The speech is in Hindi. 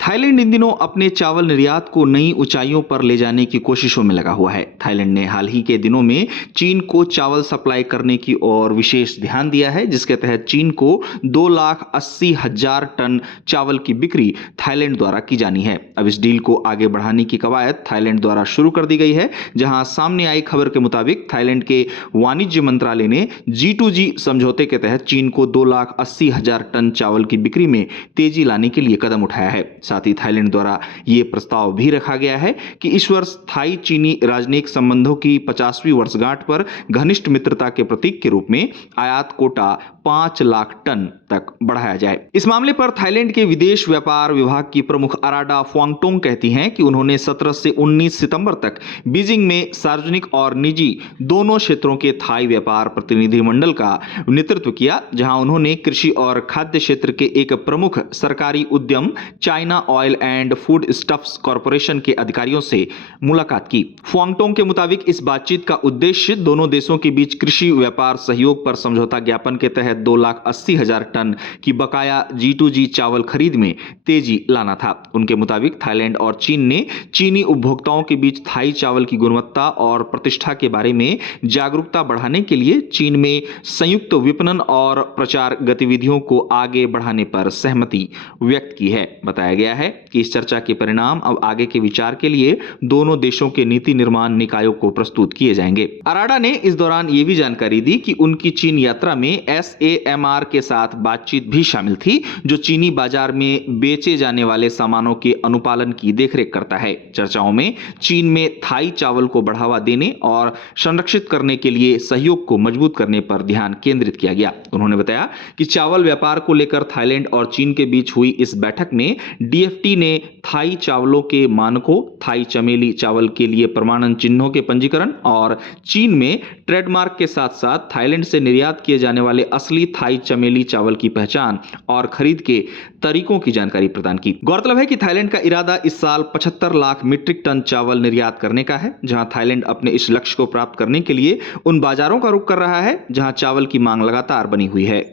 थाईलैंड इन दिनों अपने चावल निर्यात को नई ऊंचाइयों पर ले जाने की कोशिशों में लगा हुआ है। थाईलैंड ने हाल ही के दिनों में चीन को चावल सप्लाई करने की ओर विशेष ध्यान दिया है, जिसके तहत चीन को 2,80,000 टन चावल की बिक्री थाईलैंड द्वारा की जानी है। अब इस डील को आगे बढ़ाने की कवायद थाईलैंड द्वारा शुरू कर दी गई है, जहां सामने आई खबर के मुताबिक थाईलैंड के वाणिज्य मंत्रालय ने G2G समझौते के तहत चीन को 2,80,000 टन चावल की बिक्री में तेजी लाने के लिए कदम उठाया है। साथ ही थाईलैंड द्वारा यह प्रस्ताव भी रखा गया है कि इस वर्ष थाई चीनी राजनयिक संबंधों की 50वीं वर्षगांठ पर घनिष्ठ मित्रता के प्रतीक के रूप में आयात कोटा 5 लाख टन तक बढ़ाया जाए। इस मामले पर थाईलैंड के विदेश व्यापार विभाग की प्रमुख अराडा फुआंगटोंग कहती हैं कि उन्होंने 17 से 19 सितंबर तक बीजिंग में सार्वजनिक और निजी दोनों क्षेत्रों के थाई व्यापार प्रतिनिधिमंडल का नेतृत्व किया, जहां उन्होंने कृषि और खाद्य क्षेत्र के एक प्रमुख सरकारी उद्यम China oil and food stuffs corporation के अधिकारियों से मुलाकात की। फुआंगटोंग के मुताबिक इस बातचीत का उद्देश्य दोनों देशों के बीच कृषि व्यापार सहयोग पर समझौता ज्ञापन के तहत 2,80,000 टन की बकाया G2G चावल खरीद में तेजी लाना था। उनके मुताबिक थाईलैंड और चीन ने चीनी उपभोक्ताओं के बीच थाई चावल की गुणवत्ता और प्रतिष्ठा के बारे में जागरूकता बढ़ाने के लिए चीन में संयुक्त विपणन और प्रचार गतिविधियों को आगे बढ़ाने पर सहमति व्यक्त की है। बताया गया है कि इस चर्चा के परिणाम अब आगे के विचार के लिए दोनों देशों के नीति निर्माण निकायों को प्रस्तुत किए जाएंगे। अराडा ने इस दौरान यह भी जानकारी दी कि उनकी चीन यात्रा में SAMR के साथ बातचीत भी शामिल थी, जो चीनी बाजार में बेचे जाने वाले सामानों के अनुपालन की देखरेख करता है। चर्चाओं में चीन में थाई चावल को बढ़ावा देने और संरक्षित करने के लिए सहयोग को मजबूत करने पर ध्यान केंद्रित किया गया। उन्होंने बताया कि चावल व्यापार को लेकर थाईलैंड और चीन के बीच हुई इस बैठक में DFT ने थाई चावलों के मानकों, थाई चमेली चावल के लिए प्रमाणन चिन्हों के पंजीकरण और चीन में ट्रेडमार्क के साथ साथ थाईलैंड से निर्यात किए जाने वाले असली थाई चमेली चावल की पहचान और खरीद के तरीकों की जानकारी प्रदान की। गौरतलब है कि थाईलैंड का इरादा इस साल 75 लाख मीट्रिक टन चावल निर्यात करने का है, जहां थाईलैंड अपने इस लक्ष्य को प्राप्त करने के लिए उन बाजारों का रुख कर रहा है जहां चावल की मांग लगातार बनी हुई है।